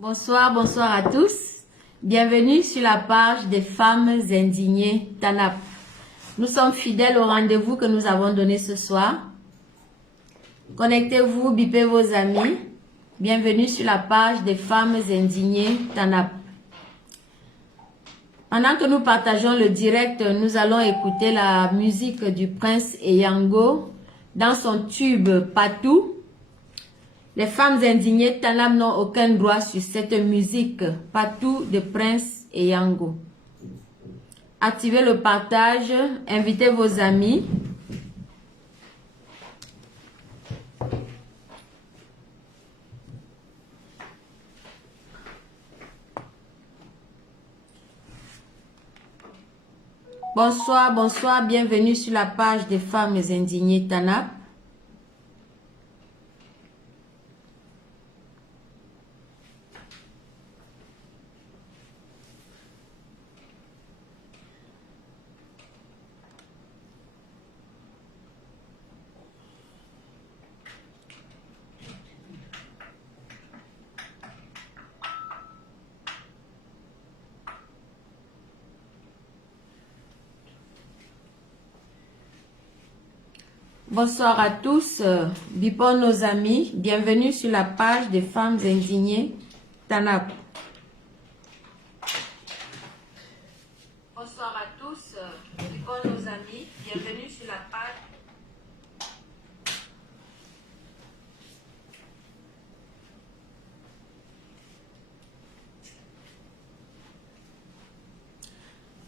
Bonsoir, bonsoir à tous. Bienvenue sur la page des femmes indignées TANAP. Nous sommes fidèles au rendez-vous que nous avons donné ce soir. Connectez-vous, bipez vos amis. Bienvenue sur la page des femmes indignées TANAP. Pendant que nous partageons le direct, nous allons écouter la musique du prince Eyango dans son tube Patou. Les femmes indignées TANAP n'ont aucun droit sur cette musique Patou de prince Eyango. Activez le partage, invitez vos amis. Bonsoir, bonsoir, bienvenue sur la page des femmes indignées TANAP. Bonsoir à tous, bipons nos amis, bienvenue sur la page des femmes indignées TANAP. Bonsoir à tous, bipons nos amis, bienvenue sur la page.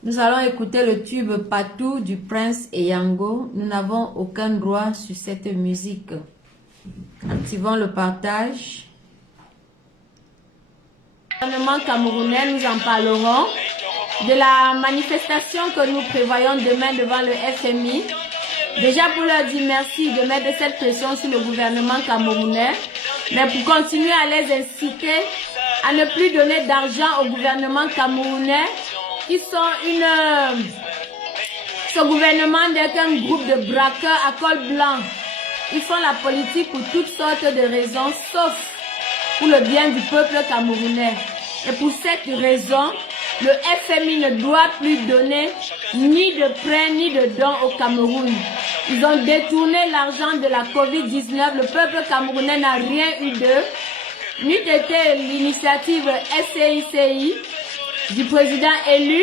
Nous allons écouter le tube Patou du prince Eyango. Nous n'avons aucun droit sur cette musique. Activons le partage. Le gouvernement camerounais, nous en parlerons. De la manifestation que nous prévoyons demain devant le FMI. Déjà pour leur dire merci de mettre cette pression sur le gouvernement camerounais. Mais pour continuer à les inciter à ne plus donner d'argent au gouvernement camerounais. Qui sont ce gouvernement n'est qu'un groupe de braqueurs à col blanc. Ils font la politique pour toutes sortes de raisons, sauf pour le bien du peuple camerounais. Et pour cette raison, le FMI ne doit plus donner ni de prêts ni de dons au Cameroun. Ils ont détourné l'argent de la Covid-19. Le peuple camerounais n'a rien eu d'eux. N'eût été l'initiative SCICI du président élu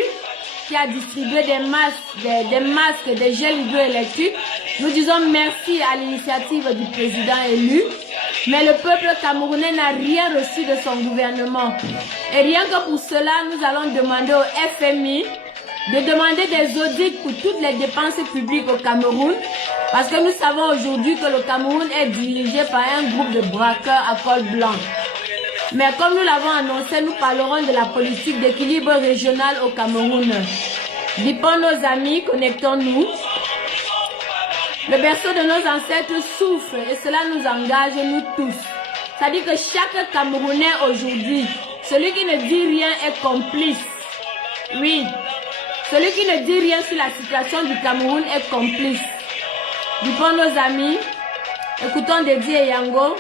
qui a distribué des masques, des gels hydroélectriques. Nous disons merci à l'initiative du président élu. Mais le peuple camerounais n'a rien reçu de son gouvernement. Et rien que pour cela, nous allons demander au FMI de demander des audits pour toutes les dépenses publiques au Cameroun. Parce que nous savons aujourd'hui que le Cameroun est dirigé par un groupe de braqueurs à col blanc. Mais comme nous l'avons annoncé, nous parlerons de la politique d'équilibre régional au Cameroun. Bipons nos amis, connectons-nous. Le berceau de nos ancêtres souffre et cela nous engage, nous tous. C'est-à-dire que chaque Camerounais aujourd'hui, celui qui ne dit rien est complice. Oui, celui qui ne dit rien sur la situation du Cameroun est complice. Bipons nos amis, écoutons Dédi Eyango.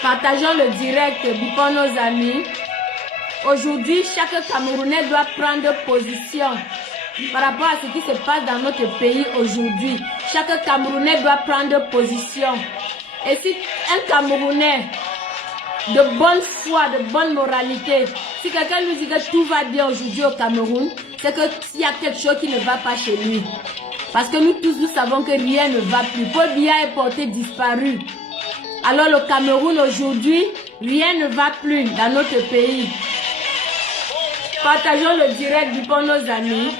Partageons le direct, bipons nos amis. Aujourd'hui, chaque Camerounais doit prendre position par rapport à ce qui se passe dans notre pays aujourd'hui. Chaque Camerounais doit prendre position. Et si un Camerounais de bonne foi, de bonne moralité, si quelqu'un nous dit que tout va bien aujourd'hui au Cameroun, c'est qu'il y a quelque chose qui ne va pas chez lui. Parce que nous tous, nous savons que rien ne va plus. Paul Biya est porté disparu. Alors le Cameroun aujourd'hui, rien ne va plus dans notre pays. Partageons le direct pour nos amis.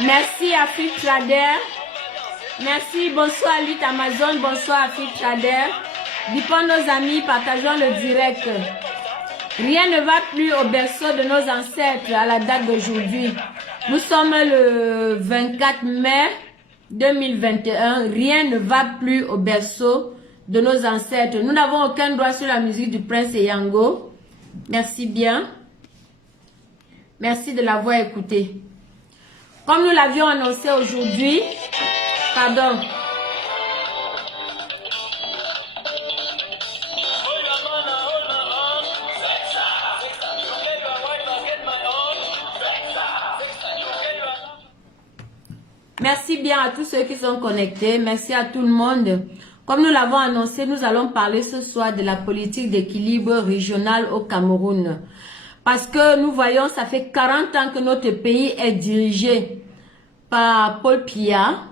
Merci à Fit Trader. Merci, bonsoir Lit Amazon, bonsoir Fit Trader. Bipons nos amis, partageons le direct. Rien ne va plus au berceau de nos ancêtres à la date d'aujourd'hui. Nous sommes le 24 mai 2021. Rien ne va plus au berceau de nos ancêtres. Nous n'avons aucun droit sur la musique du prince Yango. Merci bien. Merci de l'avoir écouté. Comme nous l'avions annoncé aujourd'hui, pardon. Merci bien à tous ceux qui sont connectés. Merci à tout le monde. Comme nous l'avons annoncé, nous allons parler ce soir de la politique d'équilibre régional au Cameroun. Parce que nous voyons, ça fait 40 ans que notre pays est dirigé par Paul Biya.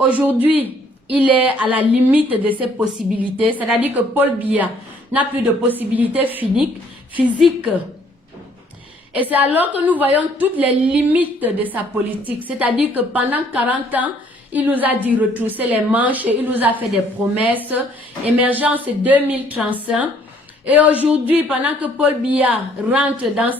Aujourd'hui, il est à la limite de ses possibilités. C'est-à-dire que Paul Biya n'a plus de possibilités physiques. Et c'est alors que nous voyons toutes les limites de sa politique. C'est-à-dire que pendant 40 ans, il nous a dit retrousser les manches, il nous a fait des promesses. Émergence 2035. Et aujourd'hui, pendant que Paul Biya rentre dans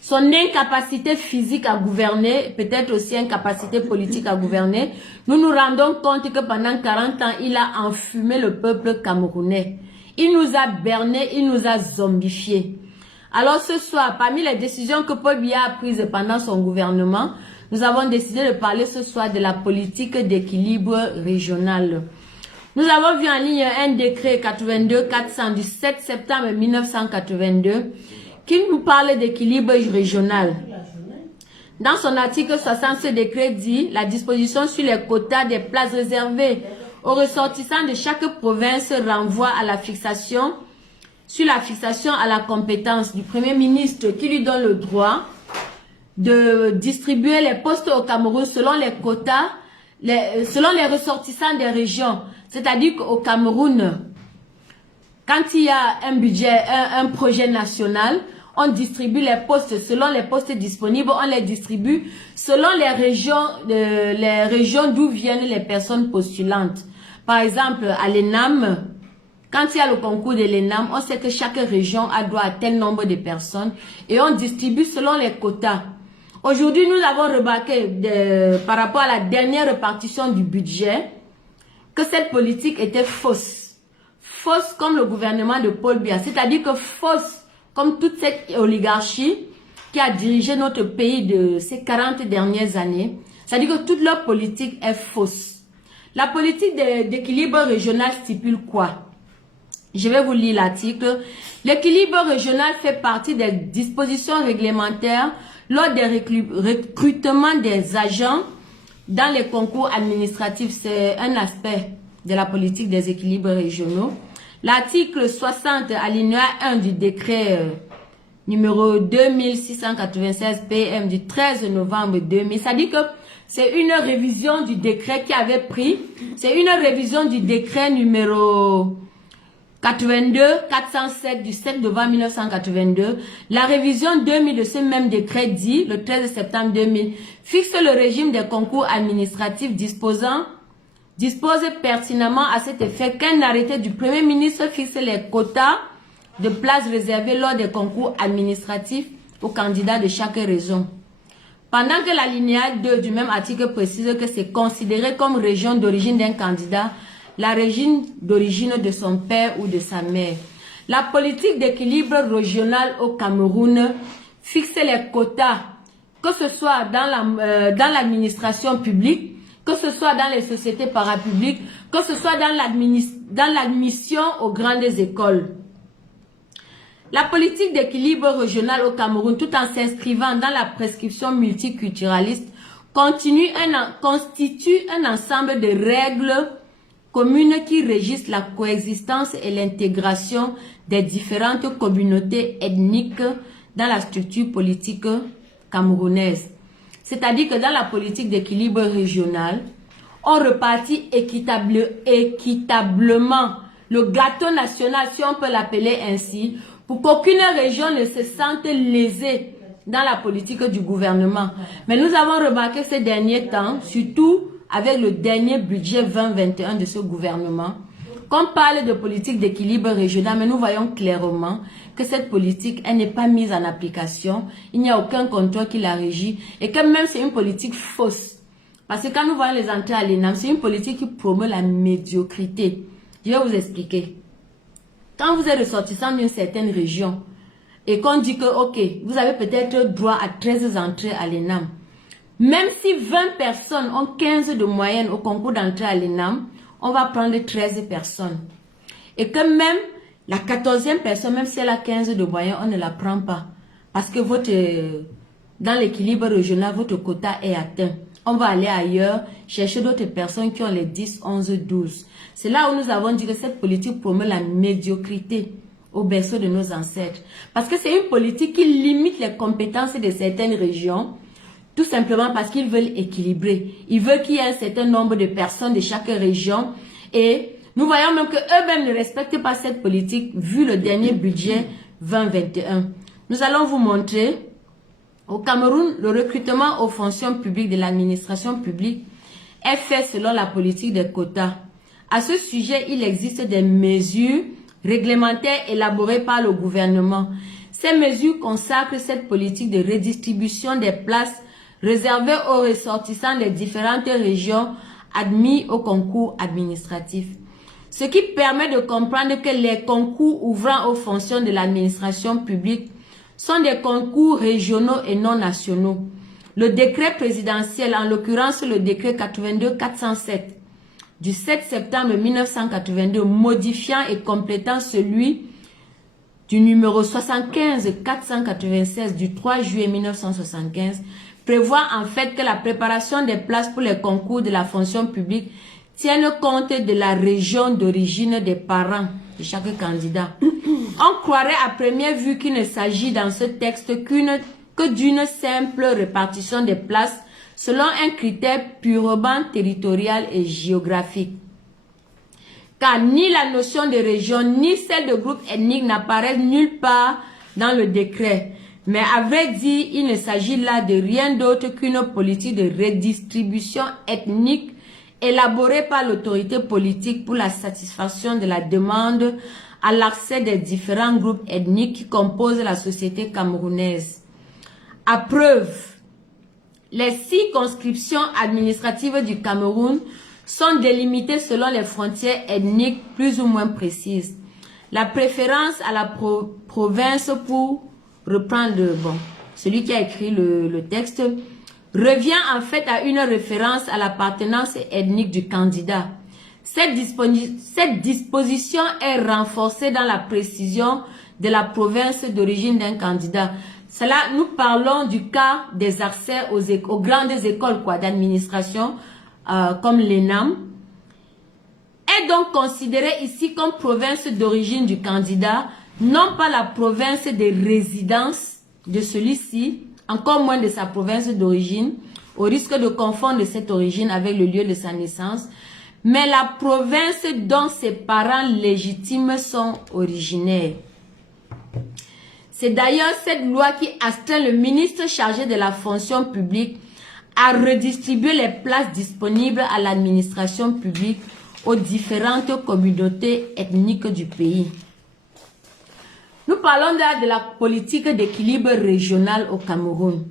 son incapacité physique à gouverner, peut-être aussi incapacité politique à gouverner, nous nous rendons compte que pendant 40 ans, il a enfumé le peuple camerounais. Il nous a bernés, il nous a zombifiés. Alors ce soir, parmi les décisions que Paul Biya a prises pendant son gouvernement, nous avons décidé de parler ce soir de la politique d'équilibre régional. Nous avons vu en ligne un décret 82-400 du 7 septembre 1982 qui nous parle d'équilibre régional. Dans son article 60, ce décret dit la disposition sur les quotas des places réservées aux ressortissants de chaque province renvoie à la fixation à la compétence du Premier ministre qui lui donne le droit de distribuer les postes au Cameroun selon les quotas, selon les ressortissants des régions. C'est-à-dire qu'au Cameroun, quand il y a un budget, un projet national, on distribue les postes selon les postes disponibles, on les distribue selon les régions d'où viennent les personnes postulantes. Par exemple, à l'ENAM, quand il y a le concours de l'ENAM, on sait que chaque région a droit à tel nombre de personnes et on distribue selon les quotas. Aujourd'hui, nous avons remarqué par rapport à la dernière répartition du budget que cette politique était fausse. Fausse comme le gouvernement de Paul Biya, c'est-à-dire que fausse comme toute cette oligarchie qui a dirigé notre pays de ces 40 dernières années. C'est-à-dire que toute leur politique est fausse. La politique d'équilibre régional stipule quoi? Je vais vous lire l'article. L'équilibre régional fait partie des dispositions réglementaires lors des recrutements des agents dans les concours administratifs. C'est un aspect de la politique des équilibres régionaux. L'article 60 alinéa 1 du décret numéro 2696 PM du 13 novembre 2000. Ça dit que c'est une révision du décret qui avait pris. C'est une révision du décret numéro 82-407 du 7 novembre 1982. La révision 2000 de ce même décret dit, le 13 septembre 2000, fixe le régime des concours administratifs dispose pertinemment à cet effet qu'un arrêté du Premier ministre fixe les quotas de places réservées lors des concours administratifs aux candidats de chaque région. Pendant que l'alinéa 2 du même article précise que c'est considéré comme région d'origine d'un candidat la région d'origine de son père ou de sa mère. La politique d'équilibre régional au Cameroun fixe les quotas, que ce soit dans l'administration publique, que ce soit dans les sociétés parapubliques, que ce soit dans l'admission aux grandes écoles. La politique d'équilibre régional au Cameroun, tout en s'inscrivant dans la prescription multiculturaliste, constitue un ensemble de règles communes qui régissent la coexistence et l'intégration des différentes communautés ethniques dans la structure politique camerounaise. C'est-à-dire que dans la politique d'équilibre régional, on repartit équitablement le gâteau national, si on peut l'appeler ainsi, pour qu'aucune région ne se sente lésée dans la politique du gouvernement. Mais nous avons remarqué ces derniers temps, surtout avec le dernier budget 2021 de ce gouvernement, qu'on parle de politique d'équilibre régional, mais nous voyons clairement que cette politique, elle n'est pas mise en application. Il n'y a aucun contrôle qui la régit et que même c'est une politique fausse. Parce que quand nous voyons les entrées à l'ENAM, c'est une politique qui promeut la médiocrité. Je vais vous expliquer. Quand vous êtes ressortissant d'une certaine région et qu'on dit que, ok, vous avez peut-être droit à 13 entrées à l'ENAM, même si 20 personnes ont 15 de moyenne au concours d'entrée à l'ENAM, on va prendre 13 personnes. Et que même la 14e personne, même si elle a 15 de moyenne, on ne la prend pas. Parce que dans l'équilibre régional, votre quota est atteint. On va aller ailleurs, chercher d'autres personnes qui ont les 10, 11, 12. C'est là où nous avons dit que cette politique promeut la médiocrité au berceau de nos ancêtres. Parce que c'est une politique qui limite les compétences de certaines régions, tout simplement parce qu'ils veulent équilibrer. Ils veulent qu'il y ait un certain nombre de personnes de chaque région. Et nous voyons même qu'eux-mêmes ne respectent pas cette politique, vu le dernier budget 2021. Nous allons vous montrer. Au Cameroun, le recrutement aux fonctions publiques de l'administration publique est fait selon la politique des quotas. À ce sujet, il existe des mesures réglementaires élaborées par le gouvernement. Ces mesures consacrent cette politique de redistribution des places réservées aux ressortissants des différentes régions admis au concours administratif. Ce qui permet de comprendre que les concours ouvrant aux fonctions de l'administration publique sont des concours régionaux et non nationaux. Le décret présidentiel, en l'occurrence le décret 82-407 du 7 septembre 1982, modifiant et complétant celui du numéro 75-496 du 3 juillet 1975, prévoit en fait que la préparation des places pour les concours de la fonction publique tienne compte de la région d'origine des parents de chaque candidat. On croirait à première vue qu'il ne s'agit dans ce texte que d'une simple répartition des places selon un critère purement territorial et géographique. Car ni la notion de région ni celle de groupe ethnique n'apparaissent nulle part dans le décret. Mais à vrai dire, il ne s'agit là de rien d'autre qu'une politique de redistribution ethnique élaborée par l'autorité politique pour la satisfaction de la demande à l'accès des différents groupes ethniques qui composent la société camerounaise. À preuve, les circonscriptions administratives du Cameroun sont délimitées selon les frontières ethniques plus ou moins précises. La préférence à la province, pour reprendre celui qui a écrit le texte, revient en fait à une référence à l'appartenance ethnique du candidat. Cette disposition est renforcée dans la précision de la province d'origine d'un candidat. Cela, nous parlons du cas des accès aux grandes écoles d'administration comme l'ENAM, est donc considérée ici comme province d'origine du candidat, non pas la province de résidence de celui-ci, encore moins de sa province d'origine, au risque de confondre cette origine avec le lieu de sa naissance, mais la province dont ses parents légitimes sont originaires. C'est d'ailleurs cette loi qui astreint le ministre chargé de la fonction publique à redistribuer les places disponibles à l'administration publique aux différentes communautés ethniques du pays. Nous parlons là de la politique d'équilibre régional au Cameroun.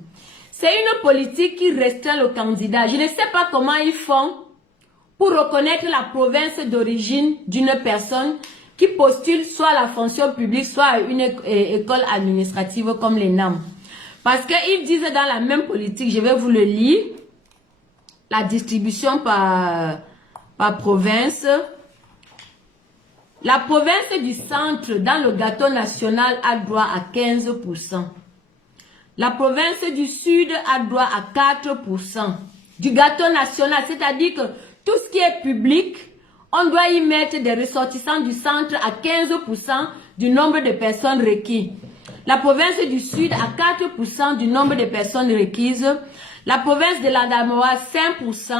C'est une politique qui restreint le candidat. Je ne sais pas comment ils font pour reconnaître la province d'origine d'une personne qui postule soit à la fonction publique, soit à une école administrative comme l'ENAM. Parce qu'ils disent dans la même politique, je vais vous le lire, la distribution par province. La province du centre dans le gâteau national a droit à 15%. La province du sud a droit à 4% du gâteau national, c'est-à-dire que tout ce qui est public, on doit y mettre des ressortissants du centre à 15% du nombre de personnes requises. La province du sud à 4% du nombre de personnes requises. La province de l'Adamawa 5%.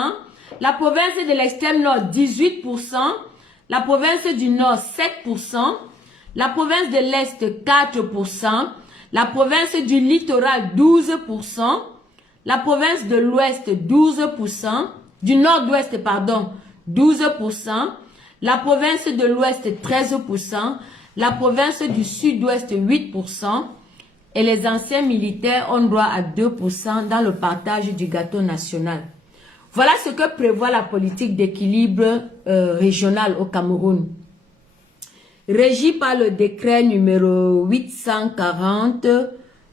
La province de l'extrême nord 18%. La province du nord 7%. La province de l'est 4%. La province du littoral 12%. La province de l'ouest 12%. Du nord-ouest, pardon, 12%. La province de l'ouest 13%. La province du sud-ouest 8%. Et les anciens militaires ont droit à 2% dans le partage du gâteau national. Voilà ce que prévoit la politique d'équilibre régional au Cameroun. Régie par le décret numéro 840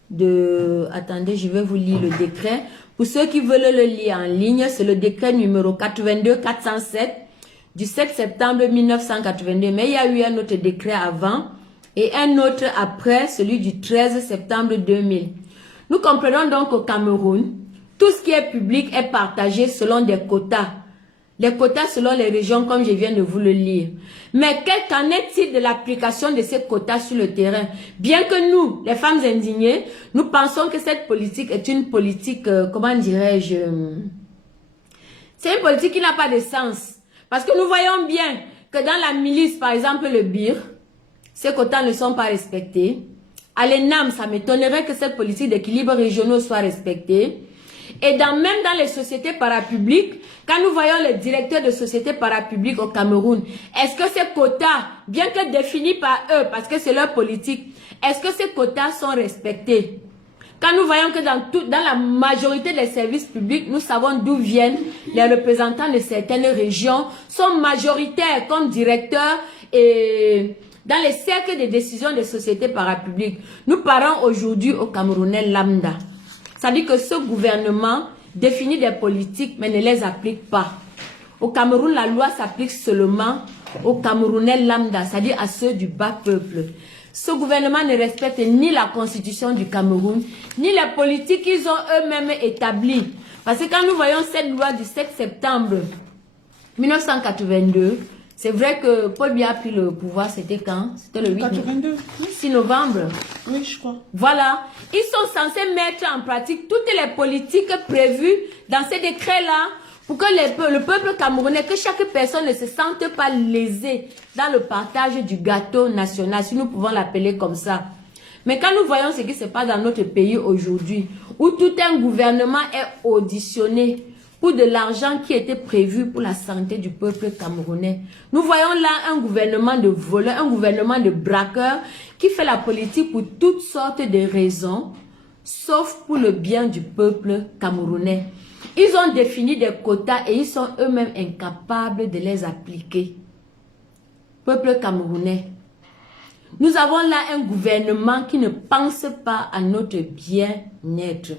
de... Attendez, je vais vous lire le décret. Pour ceux qui veulent le lire en ligne, c'est le décret numéro 82-407 du 7 septembre 1982. Mais il y a eu un autre décret avant et un autre après, celui du 13 septembre 2000. Nous comprenons donc qu'au Cameroun, tout ce qui est public est partagé selon des quotas. Les quotas selon les régions, comme je viens de vous le lire. Mais qu'en est-il de l'application de ces quotas sur le terrain? Bien que nous, les femmes indignées, nous pensons que cette politique est une politique, comment dirais-je, c'est une politique qui n'a pas de sens. Parce que nous voyons bien que dans la milice, par exemple le BIR, ces quotas ne sont pas respectés. À l'ENAM, ça m'étonnerait que cette politique d'équilibre régional soit respectée. Et même dans les sociétés parapubliques, quand nous voyons les directeurs de sociétés parapubliques au Cameroun, est-ce que ces quotas, bien que définis par eux, parce que c'est leur politique, est-ce que ces quotas sont respectés? Quand nous voyons que dans la majorité des services publics, nous savons d'où viennent les représentants de certaines régions, sont majoritaires comme directeurs et dans les cercles de décision des sociétés parapubliques. Nous parlons aujourd'hui au Camerounais lambda. Ça dit que ce gouvernement définit des politiques mais ne les applique pas. Au Cameroun, la loi s'applique seulement aux Camerounais lambda, c'est-à-dire à ceux du bas peuple. Ce gouvernement ne respecte ni la constitution du Cameroun, ni les politiques qu'ils ont eux-mêmes établies. Parce que quand nous voyons cette loi du 7 septembre 1982, c'est vrai que Paul Biya a pris le pouvoir, c'était quand? C'était le 6 novembre. Oui, je crois. Voilà. Ils sont censés mettre en pratique toutes les politiques prévues dans ces décrets-là pour que le peuple camerounais, que chaque personne ne se sente pas lésée dans le partage du gâteau national, si nous pouvons l'appeler comme ça. Mais quand nous voyons ce qui se passe dans notre pays aujourd'hui, où tout un gouvernement est auditionné pour de l'argent qui était prévu pour la santé du peuple camerounais. Nous voyons là un gouvernement de voleurs, un gouvernement de braqueurs qui fait la politique pour toutes sortes de raisons, sauf pour le bien du peuple camerounais. Ils ont défini des quotas et ils sont eux-mêmes incapables de les appliquer. Peuple camerounais, nous avons là un gouvernement qui ne pense pas à notre bien-être.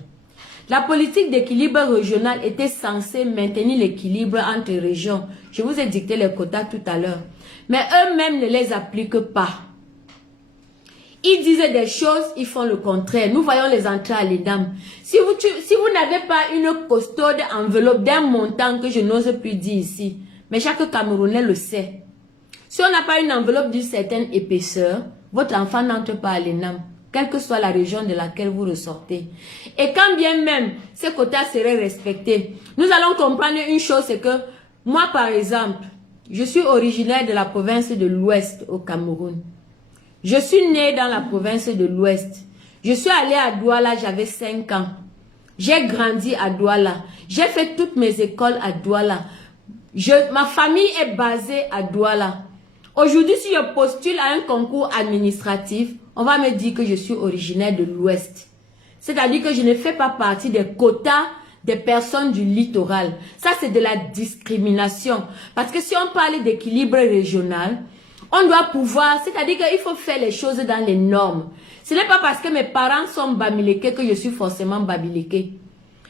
La politique d'équilibre régional était censée maintenir l'équilibre entre régions. Je vous ai dicté les quotas tout à l'heure. Mais eux-mêmes ne les appliquent pas. Ils disaient des choses, ils font le contraire. Nous voyons les entrées à l'ENAM. Si vous n'avez pas une costaude enveloppe d'un montant que je n'ose plus dire ici, mais chaque Camerounais le sait. Si on n'a pas une enveloppe d'une certaine épaisseur, votre enfant n'entre pas à l'ENAM, quelle que soit la région de laquelle vous ressortez. Et quand bien même ces quotas seraient respectés, nous allons comprendre une chose, c'est que moi par exemple, je suis originaire de la province de l'Ouest au Cameroun. Je suis née dans la province de l'Ouest. Je suis allée à Douala, j'avais 5 ans. J'ai grandi à Douala. J'ai fait toutes mes écoles à Douala. Ma famille est basée à Douala. Aujourd'hui, si je postule à un concours administratif, on va me dire que je suis originaire de l'Ouest. C'est-à-dire que je ne fais pas partie des quotas des personnes du littoral. Ça, c'est de la discrimination. Parce que si on parle d'équilibre régional, on doit pouvoir, c'est-à-dire qu'il faut faire les choses dans les normes. Ce n'est pas parce que mes parents sont bamileke que je suis forcément bamileke.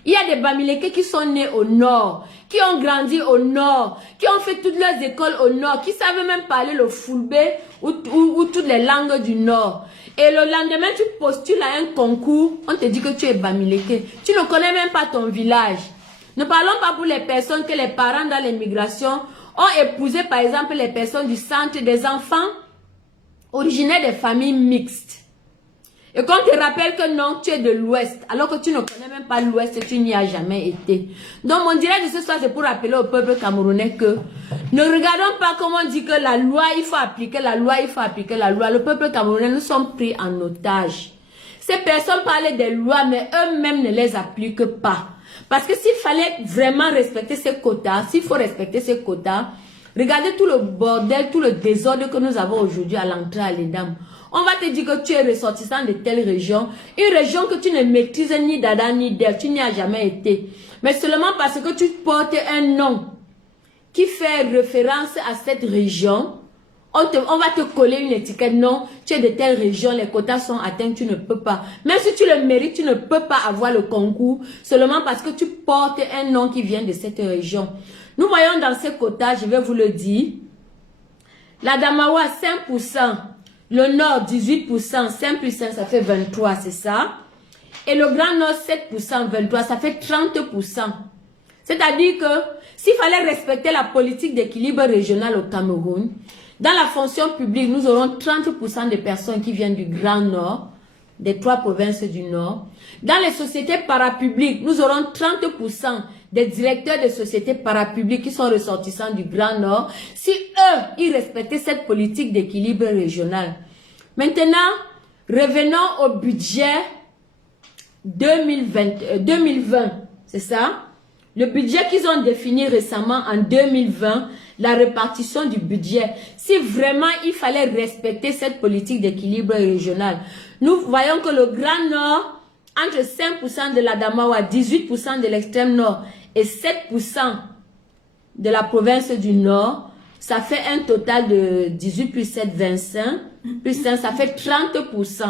Il y a des bamileke qui sont nés au nord, qui ont grandi au nord, qui ont fait toutes leurs écoles au nord, qui savent même parler le fulbe ou toutes les langues du nord. Et le lendemain, tu postules à un concours, on te dit que tu es bamileke. Tu ne connais même pas ton village. Ne parlons pas pour les personnes que les parents dans l'immigration ont épousé, par exemple, les personnes du centre des enfants originaires des familles mixtes. Et qu'on te rappelle que non, tu es de l'Ouest, alors que tu ne connais même pas l'Ouest, tu n'y as jamais été. Donc mon direct de ce soir, c'est pour rappeler au peuple camerounais que ne regardons pas comment on dit que la loi, il faut appliquer la loi, il faut appliquer la loi. Le peuple camerounais, nous sommes pris en otage. Ces personnes parlaient des lois, mais eux-mêmes ne les appliquent pas. Parce que s'il fallait vraiment respecter ces quotas, s'il faut respecter ces quotas, regardez tout le bordel, tout le désordre que nous avons aujourd'hui à l'entrée à l'ENAM. On va te dire que tu es ressortissant de telle région, une région que tu ne maîtrises ni d'Adam ni d'Ève, tu n'y as jamais été. Mais seulement parce que tu portes un nom qui fait référence à cette région, on va te coller une étiquette. Non, tu es de telle région, les quotas sont atteints, tu ne peux pas. Même si tu le mérites, tu ne peux pas avoir le concours seulement parce que tu portes un nom qui vient de cette région. Nous voyons dans ces quotas, je vais vous le dire, l'Adamawa 5%, le Nord 18%, 5 plus 5 ça fait 23, c'est ça. Et le Grand Nord 7%, 23, ça fait 30%. C'est-à-dire que s'il fallait respecter la politique d'équilibre régional au Cameroun, dans la fonction publique, nous aurons 30% de personnes qui viennent du Grand Nord, des 3 provinces du Nord. Dans les sociétés parapubliques, nous aurons 30% des directeurs de sociétés parapubliques qui sont ressortissants du Grand Nord. Si eux, ils respectaient cette politique d'équilibre régional. Maintenant, revenons au budget 2020, c'est ça? Le budget qu'ils ont défini récemment en 2020, la répartition du budget. Si vraiment il fallait respecter cette politique d'équilibre régional, nous voyons que le Grand Nord, entre 5% de l'Adamawa, 18% de l'extrême nord et 7% de la province du Nord, ça fait un total de 18 plus 7, 25, plus 5, ça fait 30%.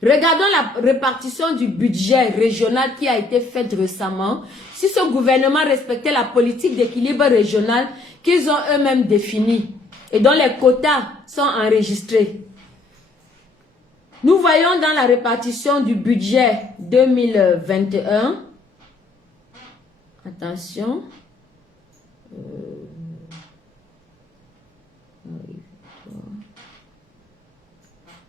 Regardons la répartition du budget régional qui a été faite récemment. Si ce gouvernement respectait la politique d'équilibre régional qu'ils ont eux-mêmes définie et dont les quotas sont enregistrés. Nous voyons dans la répartition du budget 2021, attention,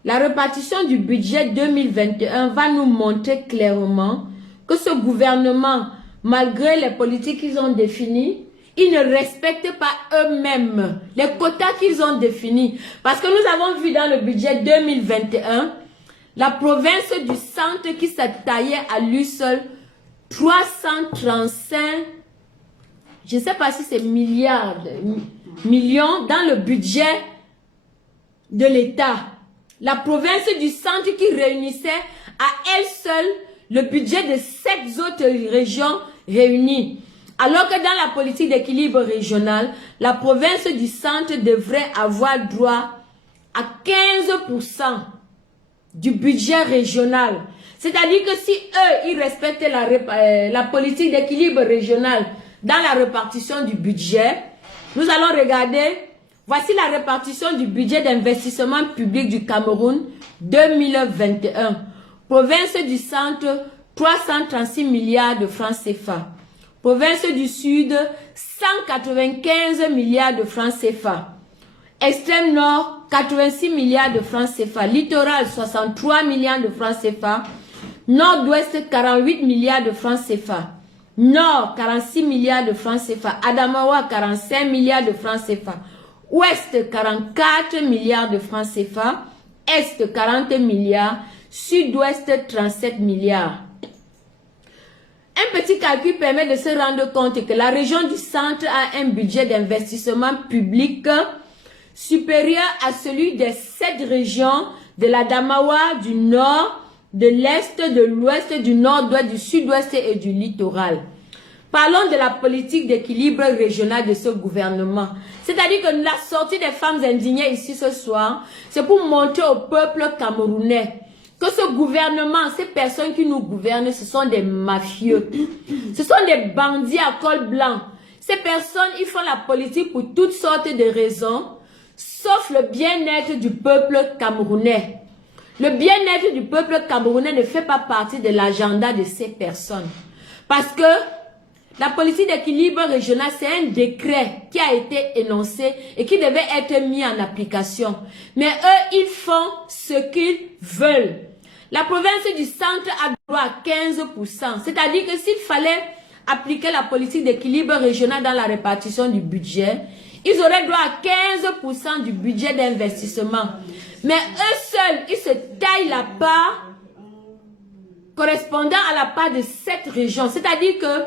la répartition du budget 2021 va nous montrer clairement que ce gouvernement, malgré les politiques qu'ils ont définies, ils ne respectent pas eux-mêmes les quotas qu'ils ont définis. Parce que nous avons vu dans le budget 2021, la province du centre qui s'est taillée à lui seul 335, je ne sais pas si c'est millions dans le budget de l'État. La province du centre qui réunissait à elle seule le budget de 7 autres régions réunies. Alors que dans la politique d'équilibre régional, la province du centre devrait avoir droit à 15% du budget régional. C'est-à-dire que si eux, ils respectent la politique d'équilibre régional dans la répartition du budget, nous allons regarder. Voici la répartition du budget d'investissement public du Cameroun 2021. Province du centre, 336 milliards de francs CFA. Province du sud, 195 milliards de francs CFA. Extrême nord, 86 milliards de francs CFA. Littoral, 63 milliards de francs CFA. Nord-ouest, 48 milliards de francs CFA. Nord, 46 milliards de francs CFA. Adamawa, 45 milliards de francs CFA. Ouest, 44 milliards de francs CFA. Est, 40 milliards. Sud-ouest, 37 milliards. Un petit calcul permet de se rendre compte que la région du centre a un budget d'investissement public supérieur à celui des 7 régions de l'Adamawa, du nord, de l'est, de l'ouest, du nord-ouest, du sud-ouest et du littoral. Parlons de la politique d'équilibre régional de ce gouvernement. C'est-à-dire que la sortie des femmes indignées ici ce soir, c'est pour montrer au peuple camerounais que ce gouvernement, ces personnes qui nous gouvernent, ce sont des mafieux. Ce sont des bandits à col blanc. Ces personnes, ils font la politique pour toutes sortes de raisons, sauf le bien-être du peuple camerounais. Le bien-être du peuple camerounais ne fait pas partie de l'agenda de ces personnes. Parce que la politique d'équilibre régional, c'est un décret qui a été énoncé et qui devait être mis en application. Mais eux, ils font ce qu'ils veulent. La province du centre a droit à 15%. C'est-à-dire que s'il fallait appliquer la politique d'équilibre régional dans la répartition du budget, ils auraient droit à 15% du budget d'investissement. Mais eux seuls, ils se taillent la part correspondant à la part de cette région. C'est-à-dire que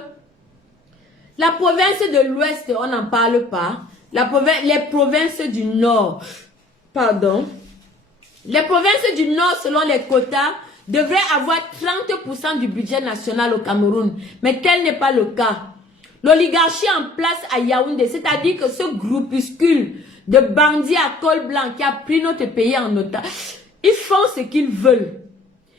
la province de l'Ouest, on n'en parle pas. Les provinces du Nord, pardon. Les provinces du Nord, selon les quotas, devrait avoir 30% du budget national au Cameroun. Mais tel n'est pas le cas. L'oligarchie en place à Yaoundé, c'est-à-dire que ce groupuscule de bandits à col blanc qui a pris notre pays en otage, ils font ce qu'ils veulent.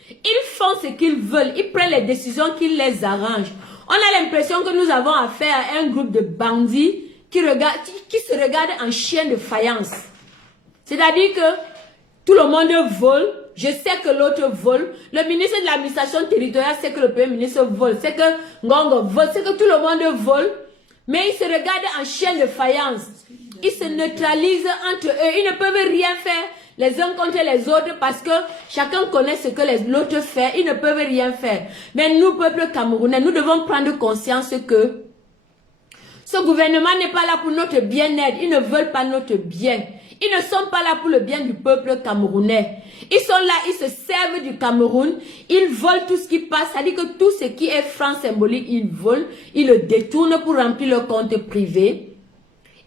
Ils font ce qu'ils veulent. Ils prennent les décisions qui les arrangent. On a l'impression que nous avons affaire à un groupe de bandits qui se regardent en chien de faïence. C'est-à-dire que tout le monde vole. Je sais que l'autre vole. Le ministre de l'administration territoriale sait que le premier ministre vole. C'est que Ngongo vole. C'est que tout le monde vole. Mais ils se regardent en chien de faïence. Ils se neutralisent entre eux. Ils ne peuvent rien faire les uns contre les autres parce que chacun connaît ce que l'autre fait. Ils ne peuvent rien faire. Mais nous, peuple camerounais, nous devons prendre conscience que ce gouvernement n'est pas là pour notre bien-être. Ils ne veulent pas notre bien. Ils ne sont pas là pour le bien du peuple camerounais. Ils sont là, ils se servent du Cameroun. Ils volent tout ce qui passe. C'est-à-dire que tout ce qui est franc symbolique, ils volent. Ils le détournent pour remplir leur compte privé.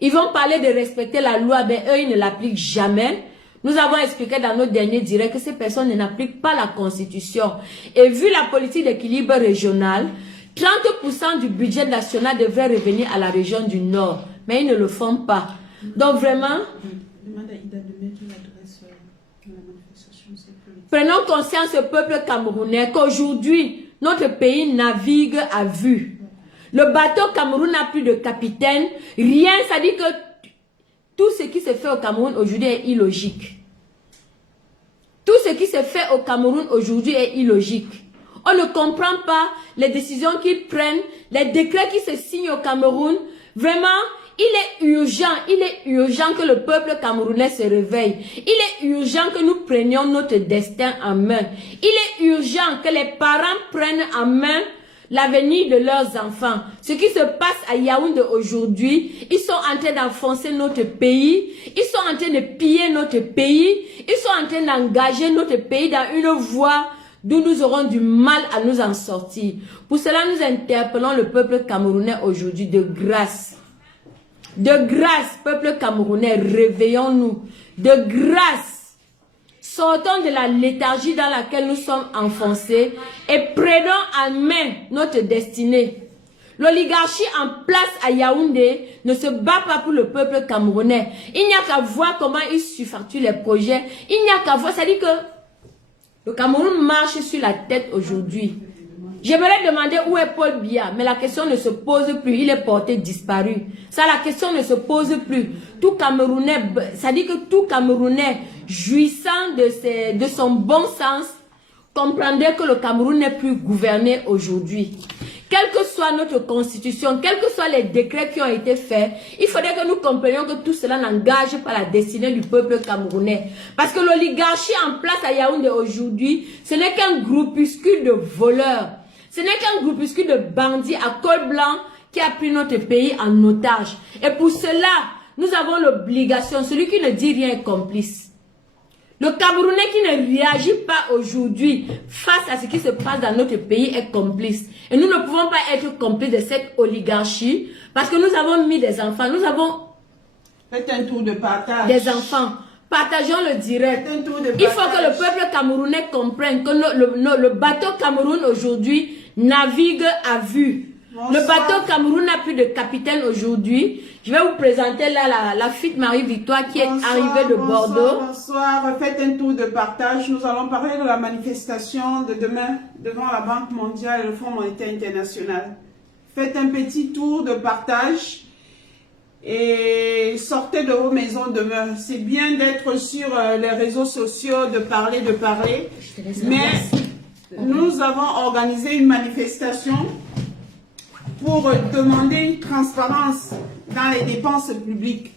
Ils vont parler de respecter la loi, mais eux, ils ne l'appliquent jamais. Nous avons expliqué dans notre dernier direct que ces personnes n'appliquent pas la Constitution. Et vu la politique d'équilibre régional, 30% du budget national devrait revenir à la région du Nord. Mais ils ne le font pas. Donc vraiment, prenons conscience au peuple camerounais qu'aujourd'hui, notre pays navigue à vue. Le bateau Cameroun n'a plus de capitaine. Rien, ça dit que tout ce qui se fait au Cameroun aujourd'hui est illogique. Tout ce qui se fait au Cameroun aujourd'hui est illogique. On ne comprend pas les décisions qu'ils prennent, les décrets qui se signent au Cameroun. Vraiment, il est urgent que le peuple camerounais se réveille. Il est urgent que nous prenions notre destin en main. Il est urgent que les parents prennent en main l'avenir de leurs enfants. Ce qui se passe à Yaoundé aujourd'hui, ils sont en train d'enfoncer notre pays, ils sont en train de piller notre pays, ils sont en train d'engager notre pays dans une voie d'où nous aurons du mal à nous en sortir. Pour cela, nous interpellons le peuple camerounais aujourd'hui de grâce. De grâce, peuple camerounais, réveillons-nous. De grâce, sortons de la léthargie dans laquelle nous sommes enfoncés et prenons en main notre destinée. L'oligarchie en place à Yaoundé ne se bat pas pour le peuple camerounais. Il n'y a qu'à voir comment ils surfacturent les projets. Il n'y a qu'à voir, c'est-à-dire que le Cameroun marche sur la tête aujourd'hui. J'aimerais demander où est Paul Biya, mais la question ne se pose plus. Il est porté disparu. Ça, la question ne se pose plus. Tout Camerounais, ça dit que tout Camerounais jouissant de son bon sens comprendrait que le Cameroun n'est plus gouverné aujourd'hui. Quelle que soit notre constitution, quels que soient les décrets qui ont été faits, il faudrait que nous comprenions que tout cela n'engage pas la destinée du peuple camerounais. Parce que l'oligarchie en place à Yaoundé aujourd'hui, ce n'est qu'un groupuscule de voleurs. Ce n'est qu'un groupuscule de bandits à col blanc qui a pris notre pays en otage. Et pour cela, nous avons l'obligation, celui qui ne dit rien est complice. Le Camerounais qui ne réagit pas aujourd'hui face à ce qui se passe dans notre pays est complice. Et nous ne pouvons pas être complices de cette oligarchie parce que nous avons mis des enfants. Nous avons fait un tour de partage. Des enfants. Partageons le direct. Il faut que le peuple camerounais comprenne que le bateau Cameroun aujourd'hui navigue à vue. Bonsoir. Le bateau Cameroun n'a plus de capitaine aujourd'hui. Je vais vous présenter là la fuite Marie-Victoire qui est arrivée de Bordeaux. Bonsoir, faites un tour de partage. Nous allons parler de la manifestation de demain devant la Banque mondiale et le Fonds monétaire international. Faites un petit tour de partage et sortez de vos maisons demain. C'est bien d'être sur les réseaux sociaux, de parler. Mais nous avons organisé une manifestation pour demander une transparence dans les dépenses publiques.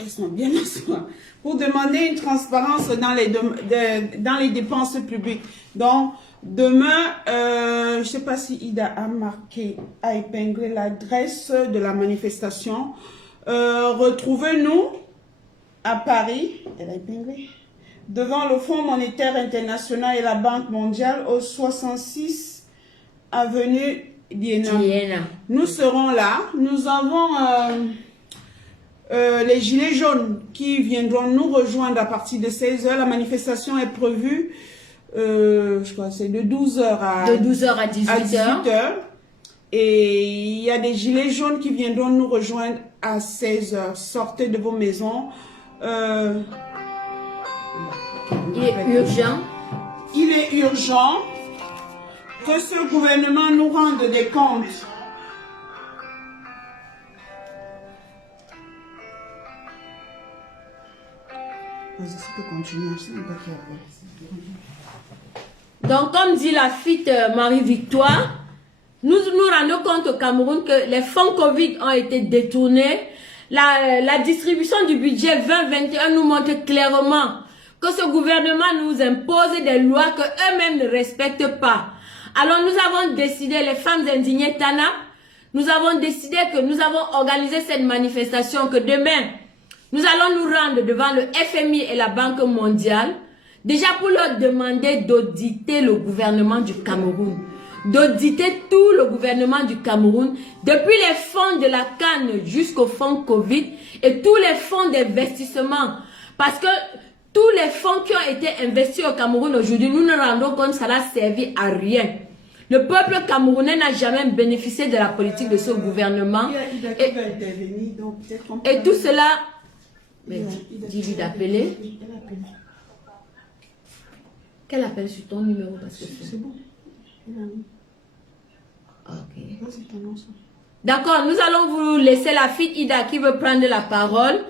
Laisse-moi bien m'asseoir. Pour demander une transparence dans les dépenses publiques. Donc, demain, je ne sais pas si Ida a épinglé l'adresse de la manifestation. Retrouvez-nous à Paris. Elle a épinglé. Devant le Fonds monétaire international et la Banque mondiale au 66 avenue d'Iéna. Nous serons là. Nous avons les gilets jaunes qui viendront nous rejoindre à partir de 16 h. La manifestation est prévue, je crois que c'est de 12 h de 12 h à 18 h. Et il y a des gilets jaunes qui viendront nous rejoindre à 16 h. Sortez de vos maisons. Il est urgent. Il est urgent que ce gouvernement nous rende des comptes. Donc, comme dit la FIT Marie-Victoire, nous nous rendons compte au Cameroun que les fonds Covid ont été détournés. La distribution du budget 2021 nous montre clairement que ce gouvernement nous impose des lois que eux-mêmes ne respectent pas. Alors nous avons décidé, les femmes indignées TANAP, nous avons décidé que nous avons organisé cette manifestation, que demain, nous allons nous rendre devant le FMI et la Banque mondiale, déjà pour leur demander d'auditer le gouvernement du Cameroun, d'auditer tout le gouvernement du Cameroun, depuis les fonds de la CAN jusqu'au fonds Covid et tous les fonds d'investissement. Parce que tous les fonds qui ont été investis au Cameroun aujourd'hui, nous nous rendons compte que ça n'a servi à rien. Le peuple camerounais n'a jamais bénéficié de la politique de ce gouvernement. Et tout cela... Dis-lui d'appeler. Qu'elle appelle sur ton numéro parce que c'est bon. Ok. D'accord, nous allons vous laisser la fille Ida qui veut prendre la parole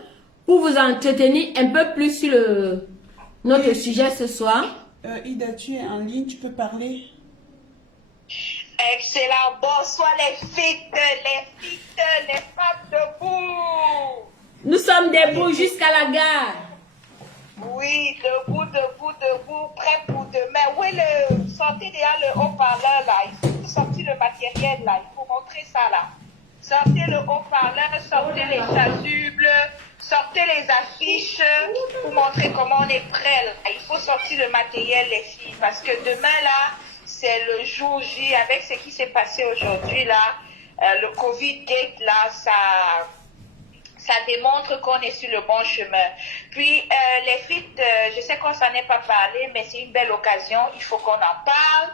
pour vous entretenir un peu plus sur notre sujet ce soir. Ida, tu es en ligne, tu peux parler. Excellent, bonsoir les filles, les femmes debout. Nous sommes debout jusqu'à la gare. Oui, debout, prêt pour demain. Oui, sortez déjà le haut-parleur là. Il faut sortir le matériel là. Il faut montrer ça là. Sortez le haut-parleur, sortez les chasubles, sortez les affiches pour montrer comment on est prêt là. Il faut sortir le matériel les filles parce que demain là, c'est le jour J avec ce qui s'est passé aujourd'hui là. Le Covid-Gate là, ça démontre qu'on est sur le bon chemin. Puis, les filles, je sais qu'on s'en est pas parlé, mais c'est une belle occasion. Il faut qu'on en parle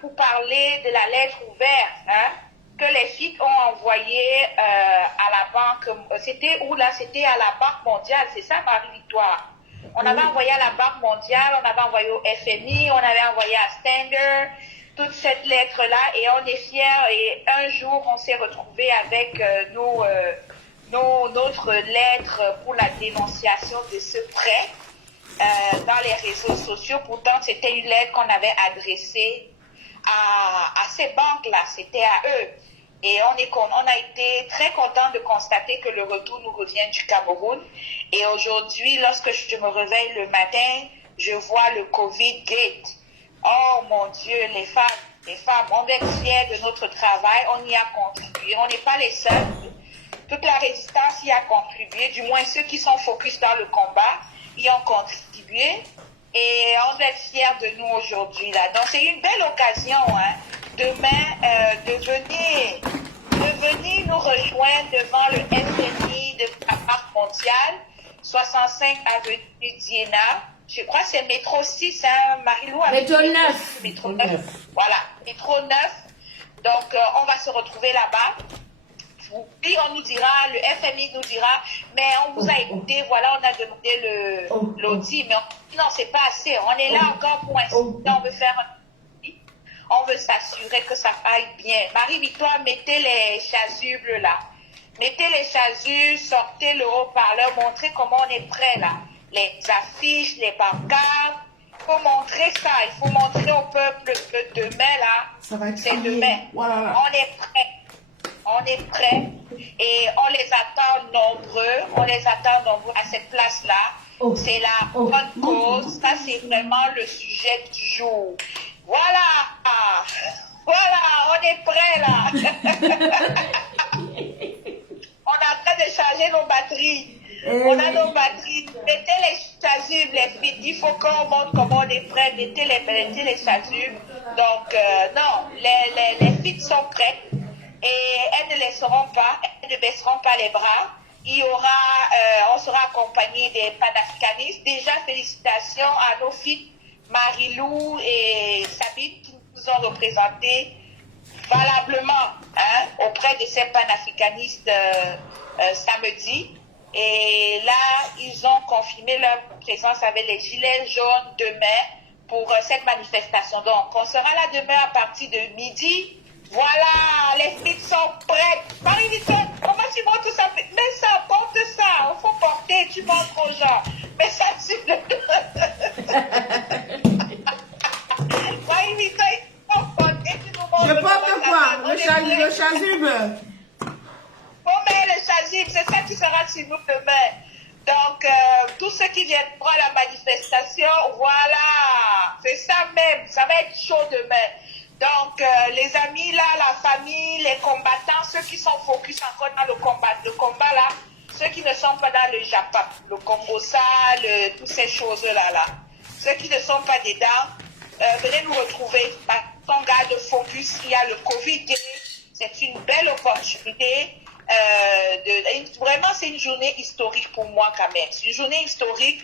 pour parler de la lettre ouverte hein, que les filles ont envoyée à la banque. C'était où là? C'était à la Banque mondiale, c'est ça, Marie-Victoire? On avait envoyé à la Banque mondiale, on avait envoyé au FMI, on avait envoyé à Standard, toute cette lettre-là, et on est fiers. Et un jour, on s'est retrouvés avec notre lettre pour la dénonciation de ce prêt dans les réseaux sociaux. Pourtant, c'était une lettre qu'on avait adressée à ces banques-là, c'était à eux. Et on a été très contents de constater que le retour nous revient du Cameroun. Et aujourd'hui, lorsque je me réveille le matin, je vois le Covid-Gate. Oh mon Dieu, les femmes, on est fiers de notre travail, on y a contribué. On n'est pas les seuls. Toute la résistance y a contribué, du moins ceux qui sont focus dans le combat y ont contribué. Et on est fiers de nous aujourd'hui là. Donc c'est une belle occasion, hein, demain de venir nous rejoindre devant le FMI de la Banque mondiale, 65 avenue Diana. Je crois que c'est métro 6, hein, Marie-Lou. Métro 9. Métro 9. Voilà, métro 9. Donc, on va se retrouver là-bas. Puis, on nous dira, le FMI nous dira, mais on vous a écouté, voilà, on a demandé l'audit. Mais non, c'est pas assez. On est là encore pour insister, on veut faire un audit. On veut s'assurer que ça aille bien. Marie-Victoire, mettez les chasubles là. Mettez les chasubles, sortez le haut-parleur, montrez comment on est prêt là. Les affiches, les pancartes, il faut montrer ça, il faut montrer au peuple que demain là, c'est demain. Voilà. On est prêt et on les attend nombreux à cette place-là. C'est la bonne cause, ça c'est vraiment le sujet du jour. Voilà, on est prêt là. On est en train de charger nos batteries. On a nos batteries. Mettez les chasubles, les filles. Il faut qu'on montre comment on est prêt. Mettez les chasubles. Donc, non, les filles sont prêtes. Et elles ne laisseront pas. Elles ne baisseront pas les bras. Il y aura, on sera accompagné des panafricanistes. Déjà, félicitations à nos filles Marie-Lou et Sabine qui nous ont représentés valablement auprès de ces panafricanistes samedi. Et là, ils ont confirmé leur présence avec les gilets jaunes demain pour cette manifestation. Donc, on sera là demain à partir de midi. Voilà, les filles sont prêtes. Marie-Victoire, comment tu montres ça? Mets ça, porte ça. Il faut porter, tu montres aux gens. Mets ça sur le... Marie-Victoire, il faut porter, tu nous montres. Je porte quoi? Le chasuble. Bon, mais le chasuble, c'est ça qui sera sur nous demain. Donc, tous ceux qui viendront à la manifestation, voilà, c'est ça même. Ça va être chaud demain. Donc, les amis là, la famille, les combattants, ceux qui sont focus encore dans le combat là, ceux qui ne sont pas dans le Japon, le Congo sale, toutes ces choses-là, ceux qui ne sont pas dedans, venez nous retrouver. On garde focus, il y a le Covid, c'est une belle opportunité. Vraiment, c'est une journée historique pour moi quand même. C'est une journée historique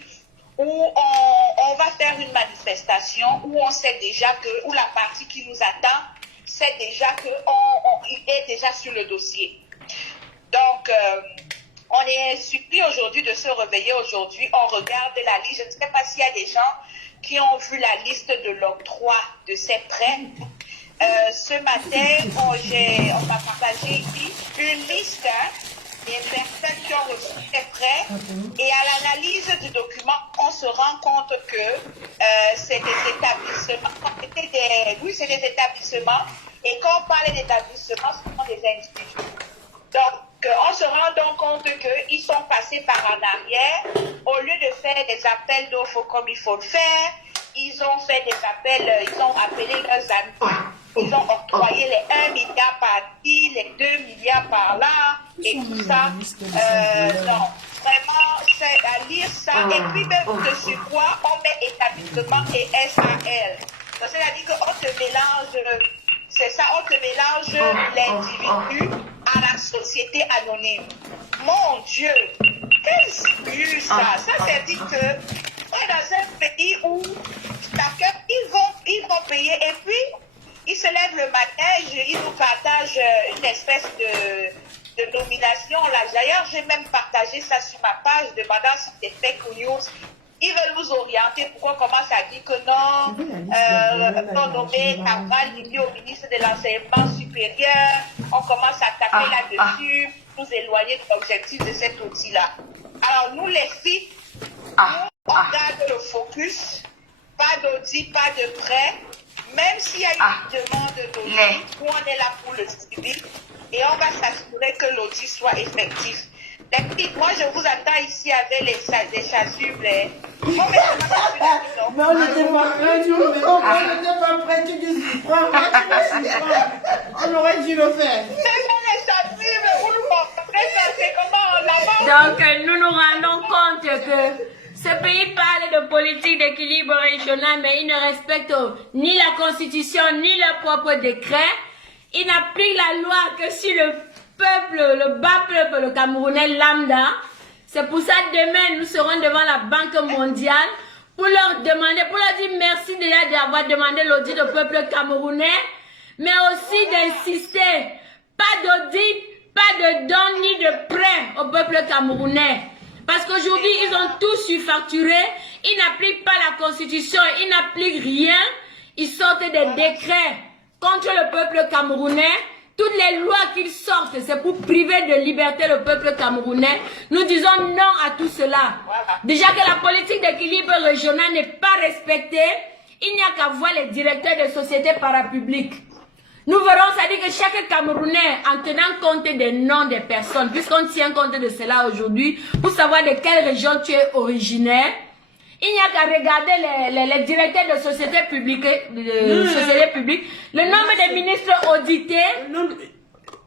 où on va faire une manifestation, où on sait déjà que, où la partie qui nous attend sait déjà qu'il est déjà sur le dossier. Donc, on est surpris aujourd'hui de se réveiller aujourd'hui. On regarde la liste. Je ne sais pas s'il y a des gens qui ont vu la liste de l'octroi de ces prêts. Ce matin, on m'a partagé ici une liste des personnes qui ont reçu ces prêts et à l'analyse du document, on se rend compte que c'est des établissements, c'est des établissements et quand on parle d'établissements, ce sont des individus. Donc, on se rend donc compte qu'ils sont passés par en arrière, au lieu de faire des appels d'offres comme il faut le faire, ils ont fait des appels, ils ont appelé leurs amis. Ils ont octroyé les 1 milliard par-ci, les 2 milliards par-là, et tout ça. Non, vraiment, c'est à lire ça. Et puis même dessus quoi, on met établissement et SAL. Donc, c'est-à-dire qu'on te mélange, c'est ça, on te mélange l'individu à la société anonyme. Mon Dieu, quel but ça? Ça, c'est dit que on est dans un pays où chacun, ils vont payer et puis ils se lèvent le matin, ils nous partagent une espèce de nomination. D'ailleurs, j'ai même partagé ça sur ma page, demandant si c'était fake news. Ils veulent nous orienter. Pourquoi on commence à dire que non, on nommé Cabral Libye au ministre de l'Enseignement supérieur. On commence à taper là-dessus, nous éloigner de l'objectif de cet outil-là. Alors, nous, les filles, on garde le focus. Pas d'audit, pas de prêt. Même s'il y a une demande d'audit, où on est là pour le suivi et on va s'assurer que l'audit soit effectif. Moi, je vous attends ici avec les chasubles. Mais on n'était pas prêts, on n'était pas prêts, tu dis, on aurait dû le faire. Les chasubles, vous nous montrez ça, c'est comment on l'avance. Donc, nous nous rendons compte que ce pays parle de politique d'équilibre régional, mais il ne respecte ni la Constitution, ni leur propre décret. Il n'applique la loi que si le peuple, le bas peuple, le Camerounais lambda. C'est pour ça que demain, nous serons devant la Banque mondiale pour leur demander, pour leur dire merci déjà d'avoir demandé l'audit au peuple camerounais, mais aussi d'insister, pas d'audit, pas de don ni de prêt au peuple camerounais. Parce qu'aujourd'hui, ils ont tout surfacturé, ils n'appliquent pas la Constitution, ils n'appliquent rien, ils sortent des décrets contre le peuple camerounais. Toutes les lois qu'ils sortent, c'est pour priver de liberté le peuple camerounais. Nous disons non à tout cela. Déjà que la politique d'équilibre régional n'est pas respectée, il n'y a qu'à voir les directeurs de sociétés parapubliques. Nous verrons, c'est-à-dire que chaque Camerounais, en tenant compte des noms des personnes, puisqu'on tient compte de cela aujourd'hui, pour savoir de quelle région tu es originaire, il n'y a qu'à regarder les directeurs de sociétés publiques, le nombre de ministres audités.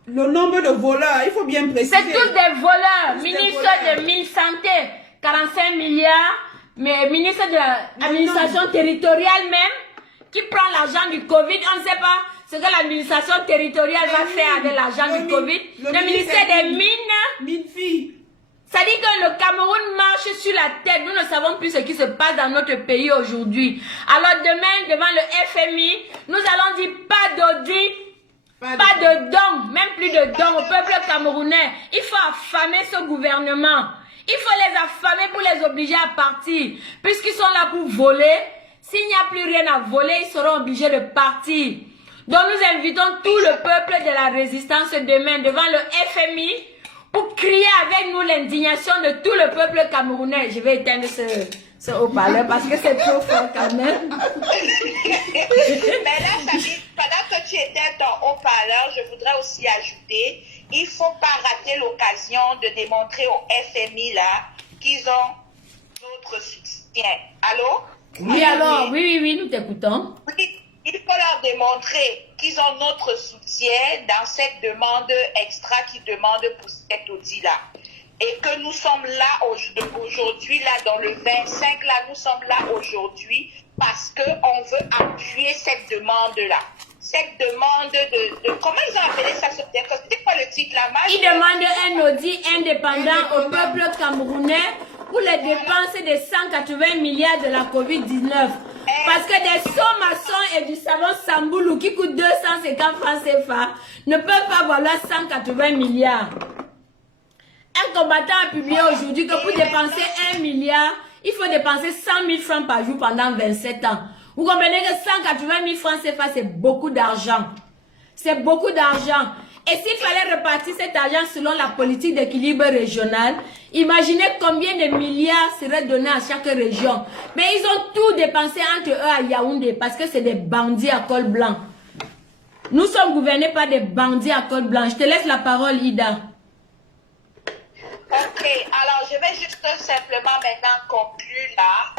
Le nombre de voleurs, il faut bien préciser. C'est tous des voleurs. Ministre de Santé, 45 milliards, mais ministre de l'administration territoriale même, qui prend l'argent du Covid, on ne sait pas ce que l'administration territoriale va faire avec l'argent du Covid. Le ministère des Mines. Ça dit que le Cameroun marche sur la tête. Nous ne savons plus ce qui se passe dans notre pays aujourd'hui. Alors demain, devant le FMI, nous allons dire pas d'audit, pas de dons, même plus de dons au peuple camerounais. Il faut affamer ce gouvernement. Il faut les affamer pour les obliger à partir. Puisqu'ils sont là pour voler, s'il n'y a plus rien à voler, ils seront obligés de partir. Donc nous invitons tout le peuple de la résistance demain devant le FMI pour crier avec nous l'indignation de tout le peuple camerounais. Je vais éteindre ce haut-parleur parce que c'est trop fort quand même. Mais là, Sabine, pendant que tu étais ton haut-parleur, je voudrais aussi ajouter, il ne faut pas rater l'occasion de démontrer au FMI là qu'ils ont notre soutien. Allô? Oui, alors, oui, nous t'écoutons. Oui, il faut leur démontrer qu'ils ont notre soutien dans cette demande extra qu'ils demandent pour cet audit-là. Et que nous sommes là aujourd'hui, là dans le 25, là, nous sommes là aujourd'hui parce qu'on veut appuyer cette demande-là. Cette demande de comment ils ont appelé ça? C'était quoi le titre là? Ils demandent un audit indépendant au peuple camerounais pour les dépenses des 180 milliards de la Covid-19. Parce que des sommaçons et du savon Samboulou qui coûtent 250 francs CFA ne peuvent pas valoir 180 milliards. Un combattant a publié aujourd'hui que pour dépenser 1 milliard, il faut dépenser 100 000 francs par jour pendant 27 ans. Vous comprenez que 180 000 francs CFA, c'est beaucoup d'argent. C'est beaucoup d'argent. Et s'il fallait repartir cet argent selon la politique d'équilibre régional, imaginez combien de milliards seraient donnés à chaque région. Mais ils ont tout dépensé entre eux à Yaoundé parce que c'est des bandits à col blanc. Nous sommes gouvernés par des bandits à col blanc. Je te laisse la parole, Ida. Ok, alors je vais juste simplement maintenant conclure là.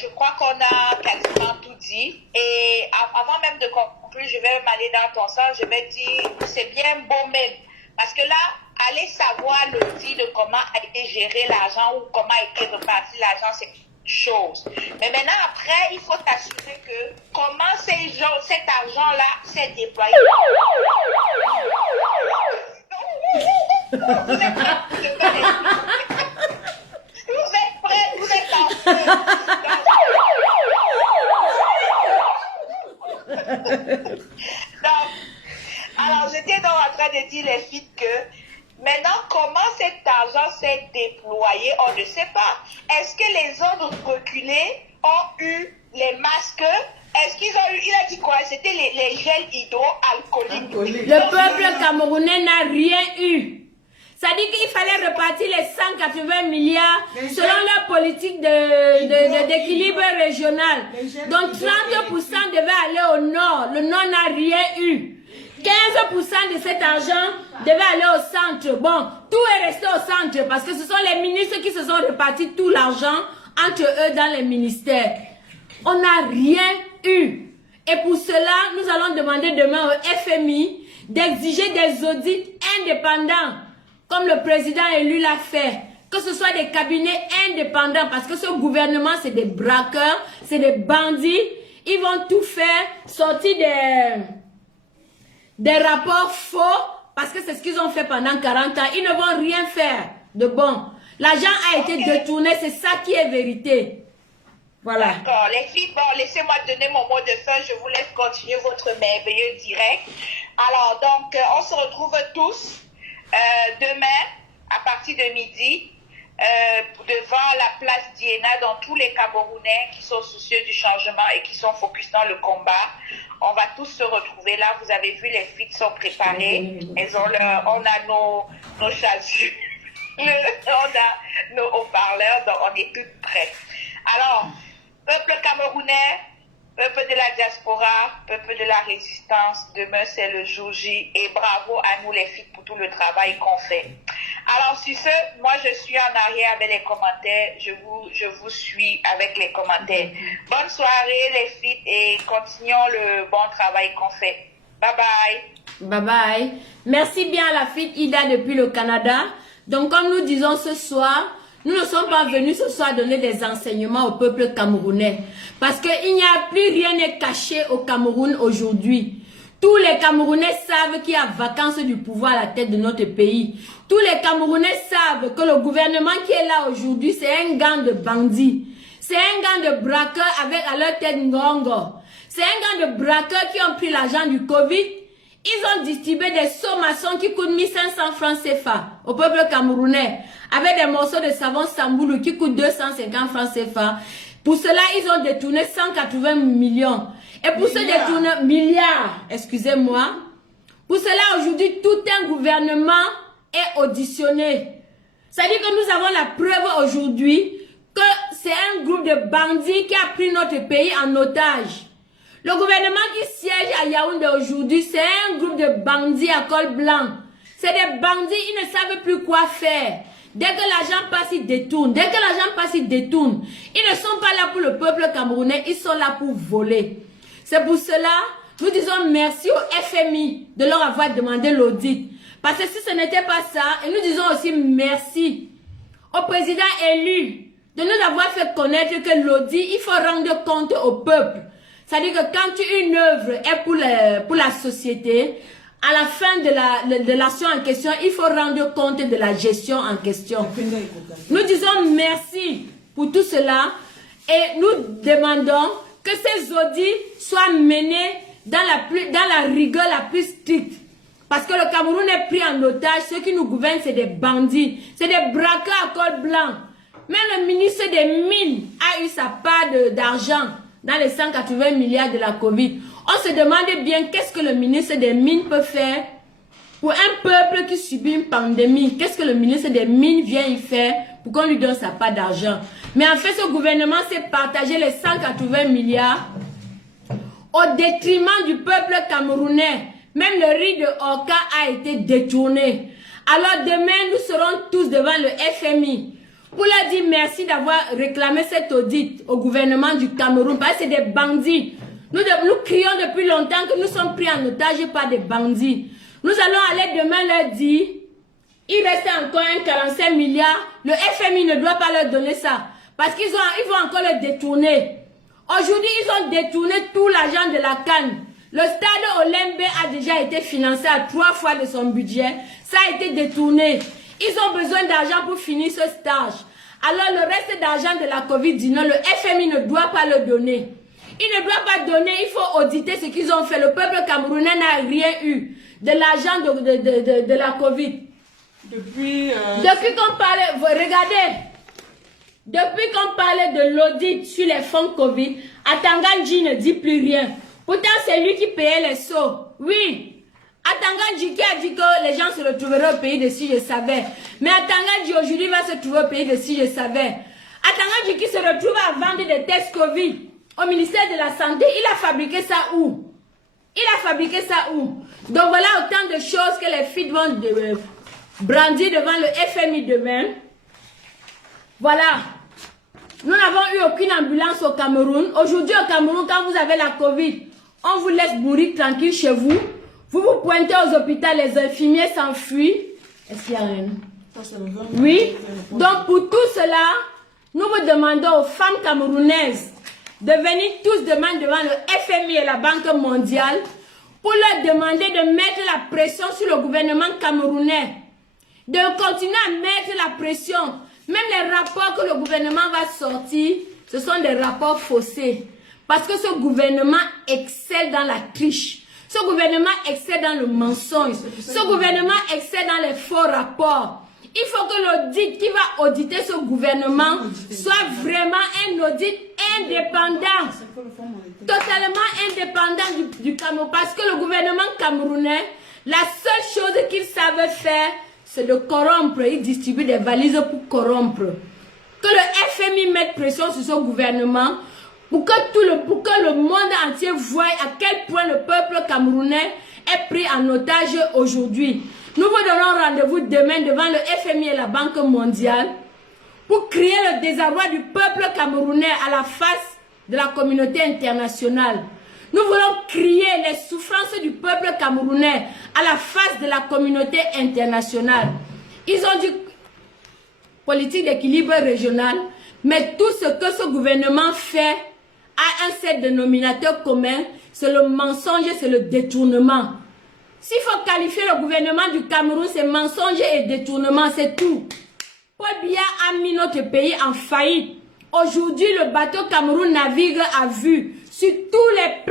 Je crois qu'on a quasiment tout dit. Et avant même de conclure, je vais m'aller dans ton sens. Je vais dire, c'est bien beau même. Parce que là, aller savoir le dit de comment a été géré l'argent ou comment a été reparti l'argent, c'est une chose. Mais maintenant, après, il faut t'assurer que comment cet argent-là s'est déployé. Vous êtes prêts? Vous êtes en feu. Donc, alors j'étais donc en train de dire les filles que maintenant comment cet argent s'est déployé, on ne sait pas. Est-ce que les autres reculés ont eu les masques? Est-ce qu'ils ont eu, il a dit quoi? C'était les gels hydroalcooliques. Le peuple camerounais n'a rien eu. Ça dit qu'il fallait repartir les 180 milliards selon la politique d'équilibre régional. Donc 30% devait aller au nord. Le nord n'a rien eu. 15% de cet argent devait aller au centre. Bon, tout est resté au centre parce que ce sont les ministres qui se sont repartis tout l'argent entre eux dans les ministères. On n'a rien eu. Et pour cela, nous allons demander demain au FMI d'exiger des audits indépendants. Comme le président élu l'a fait, que ce soit des cabinets indépendants, parce que ce gouvernement, c'est des braqueurs, c'est des bandits, ils vont tout faire, sortir des rapports faux, parce que c'est ce qu'ils ont fait pendant 40 ans, ils ne vont rien faire de bon. L'argent a été détourné, c'est ça qui est vérité. Voilà. D'accord, les filles, bon, laissez-moi donner mon mot de fin, je vous laisse continuer votre merveilleux direct. Alors, donc, on se retrouve tous demain, à partir de midi, devant la place d'Iéna, dans tous les Camerounais qui sont soucieux du changement et qui sont focus dans le combat. On va tous se retrouver là. Vous avez vu, les filles sont préparées. On a nos chasubles, on a nos haut-parleurs, donc on est toutes prêtes. Alors, peuple camerounais, peuple de la diaspora, peuple de la résistance, demain c'est le jour J et bravo à nous les filles pour tout le travail qu'on fait. Alors sur ce, moi je suis en arrière avec les commentaires, je vous suis avec les commentaires. Bonne soirée les filles et continuons le bon travail qu'on fait. Bye bye. Bye bye. Merci bien à la fille Ida depuis le Canada. Donc comme nous disons ce soir, nous ne sommes pas venus ce soir donner des enseignements au peuple camerounais. Parce qu'il n'y a plus rien à cacher au Cameroun aujourd'hui. Tous les Camerounais savent qu'il y a vacances du pouvoir à la tête de notre pays. Tous les Camerounais savent que le gouvernement qui est là aujourd'hui, c'est un gang de bandits. C'est un gang de braqueurs avec à leur tête Ngongo. C'est un gang de braqueurs qui ont pris l'argent du Covid. Ils ont distribué des sommations qui coûtent 1500 francs CFA au peuple camerounais. Avec des morceaux de savon Samboulou qui coûtent 250 francs CFA. Pour cela, ils ont détourné 180 millions. Et pour ce détournement, milliards, excusez-moi. Pour cela, aujourd'hui, tout un gouvernement est auditionné. C'est-à-dire que nous avons la preuve aujourd'hui que c'est un groupe de bandits qui a pris notre pays en otage. Le gouvernement qui siège à Yaoundé aujourd'hui, c'est un groupe de bandits à col blanc. C'est des bandits, ils ne savent plus quoi faire. Dès que l'argent passe, ils détournent. Dès que l'argent passe, ils détournent. Ils ne sont pas là pour le peuple camerounais, ils sont là pour voler. C'est pour cela, nous disons merci au FMI de leur avoir demandé l'audit. Parce que si ce n'était pas ça, et nous disons aussi merci au président élu de nous avoir fait connaître que l'audit, il faut rendre compte au peuple. C'est-à-dire que quand une œuvre est pour la société, à la fin de l'action en question, il faut rendre compte de la gestion en question. Nous disons merci pour tout cela et nous demandons que ces audits soient menés dans la rigueur la plus stricte. Parce que le Cameroun est pris en otage, ceux qui nous gouvernent, c'est des bandits, c'est des braqueurs à col blanc. Même le ministre des Mines a eu sa part d'argent dans les 180 milliards de la Covid. On se demande bien qu'est-ce que le ministre des Mines peut faire pour un peuple qui subit une pandémie. Qu'est-ce que le ministre des Mines vient y faire pour qu'on lui donne sa part d'argent. Mais en fait, ce gouvernement s'est partagé les 180 milliards au détriment du peuple camerounais. Même le riz de Oka a été détourné. Alors demain, nous serons tous devant le FMI pour leur dire merci d'avoir réclamé cet audit au gouvernement du Cameroun. Parce que c'est des bandits. Nous crions depuis longtemps que nous sommes pris en otage par des bandits. Nous allons aller demain leur dire, il reste encore un 45 milliards. Le FMI ne doit pas leur donner ça. Parce qu'ils vont encore le détourner. Aujourd'hui, ils ont détourné tout l'argent de la canne. Le stade Olembe a déjà été financé à 3 fois de son budget. Ça a été détourné. Ils ont besoin d'argent pour finir ce stage. Alors le reste d'argent de la Covid-19, le FMI ne doit pas le donner. Il ne doit pas donner, il faut auditer ce qu'ils ont fait. Le peuple camerounais n'a rien eu de l'argent de la Covid. Depuis qu'on parlait, regardez, depuis qu'on parlait de l'audit sur les fonds Covid, Atanganji ne dit plus rien. Pourtant, c'est lui qui payait les sauts. Oui. Atanganji qui a dit que les gens se retrouveraient au pays de si je savais. Mais Atanganji aujourd'hui va se trouver au pays de si je savais. Atanganji qui se retrouve à vendre des tests Covid au ministère de la Santé, il a fabriqué ça où? Il a fabriqué ça où? Donc voilà autant de choses que les filles vont brandir devant le FMI demain. Voilà. Nous n'avons eu aucune ambulance au Cameroun. Aujourd'hui au Cameroun, quand vous avez la Covid, on vous laisse mourir tranquille chez vous. Vous vous pointez aux hôpitaux, les infirmiers s'enfuient. Est-ce qu'il y a rien? Oui. Donc pour tout cela, nous vous demandons aux femmes camerounaises de venir tous demain devant le FMI et la Banque mondiale pour leur demander de mettre la pression sur le gouvernement camerounais. De continuer à mettre la pression. Même les rapports que le gouvernement va sortir, ce sont des rapports faussés. Parce que ce gouvernement excelle dans la triche. Ce gouvernement excelle dans le mensonge. Ce gouvernement excelle dans les faux rapports. Il faut que l'audit qui va auditer ce gouvernement soit vraiment un audit indépendant. Totalement indépendant du Cameroun. Parce que le gouvernement camerounais, la seule chose qu'ils savent faire, c'est de corrompre. Ils distribuent des valises pour corrompre. Que le FMI mette pression sur ce gouvernement pour que le monde entier voie à quel point le peuple camerounais est pris en otage aujourd'hui. Nous vous donnons rendez-vous demain devant le FMI et la Banque mondiale pour crier le désarroi du peuple camerounais à la face de la communauté internationale. Nous voulons crier les souffrances du peuple camerounais à la face de la communauté internationale. Ils ont dit politique d'équilibre régional, mais tout ce que ce gouvernement fait a un seul dénominateur commun, c'est le mensonge, c'est le détournement. S'il faut qualifier le gouvernement du Cameroun, c'est mensonge et détournement, c'est tout. Paul Biya a mis notre pays en faillite. Aujourd'hui, le bateau Cameroun navigue à vue. Sur tous les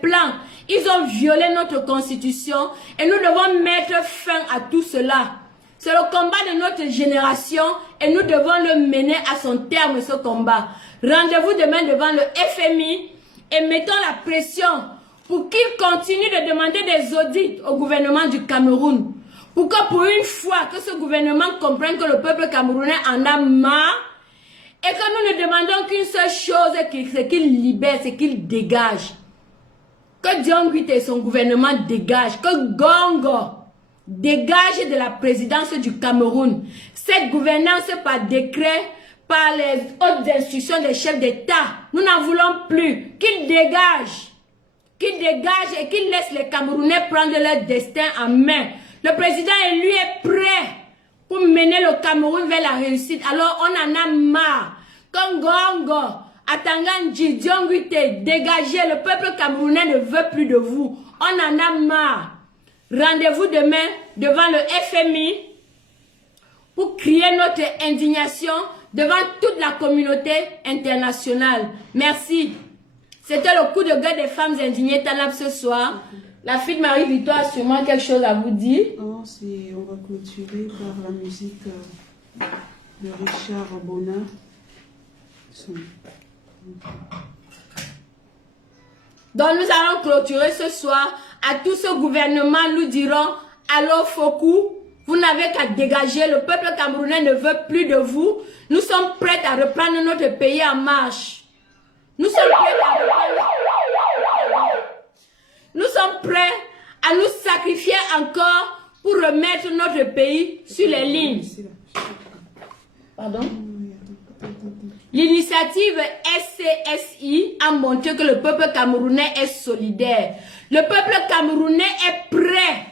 plans, ils ont violé notre constitution et nous devons mettre fin à tout cela. C'est le combat de notre génération et nous devons le mener à son terme, ce combat. Rendez-vous demain devant le FMI et mettons la pression pour qu'il continue de demander des audits au gouvernement du Cameroun. Pour que pour une fois que ce gouvernement comprenne que le peuple camerounais en a marre et que nous ne demandons qu'une seule chose, c'est qu'il libère, c'est qu'il dégage. Que Dion Ngouite et son gouvernement dégagent, que Gongo dégage de la présidence du Cameroun. Cette gouvernance par décret, par les hautes instructions des chefs d'État, nous n'en voulons plus. Qu'il dégage et qu'il laisse les Camerounais prendre leur destin en main. Le président élu est prêt pour mener le Cameroun vers la réussite. Alors on en a marre. Kongongo, Atanganji, Dion Ngouite, dégagez. Le peuple camerounais ne veut plus de vous. On en a marre. Rendez-vous demain devant le FMI pour crier notre indignation devant toute la communauté internationale. Merci. C'était le coup de gueule des femmes indignées Tanab ce soir. La fille de Marie-Victoire a sûrement quelque chose à vous dire. Non, on va clôturer par la musique de Richard Bonnat. Donc nous allons clôturer ce soir. À tout ce gouvernement, nous dirons, allô Fokou, vous n'avez qu'à dégager. Le peuple camerounais ne veut plus de vous. Nous sommes prêts à reprendre notre pays en marche. Nous sommes prêts à nous sacrifier encore pour remettre notre pays sur les lignes. Pardon? L'initiative SCSI a montré que le peuple camerounais est solidaire. Le peuple camerounais est prêt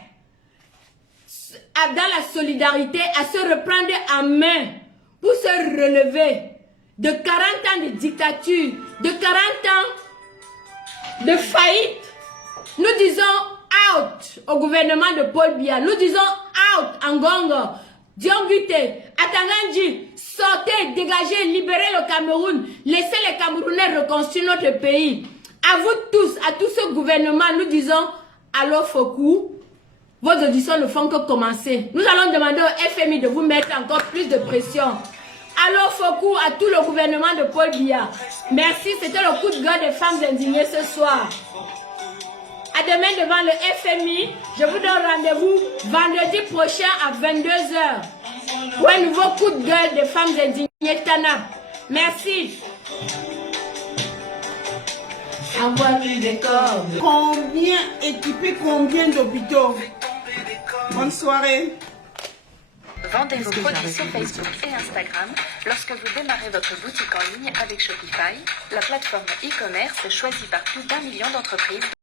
dans la solidarité à se reprendre en main pour se relever de 40 ans de dictature, de 40 ans de faillite. Nous disons out au gouvernement de Paul Biya. Nous disons out en Gongo. Dion Ngouite, Atanganji, sortez, dégagez, libérez le Cameroun. Laissez les Camerounais reconstruire notre pays. À vous tous, à tout ce gouvernement, nous disons allô Fokou, vos auditions ne font que commencer. Nous allons demander au FMI de vous mettre encore plus de pression. Allô Fokou, à tout le gouvernement de Paul Biya. Merci, c'était le coup de gueule des femmes indignées ce soir. À demain devant le FMI. Je vous donne rendez-vous vendredi prochain à 22 h pour un nouveau coup de gueule des femmes indignées Tanab. Merci. Envoie-lui des corps. Combien équipé, combien d'hôpitaux? Bonne soirée. Vendez vos produits sur Facebook et Instagram lorsque vous démarrez votre boutique en ligne avec Shopify, la plateforme e-commerce choisie par plus d'1 million d'entreprises.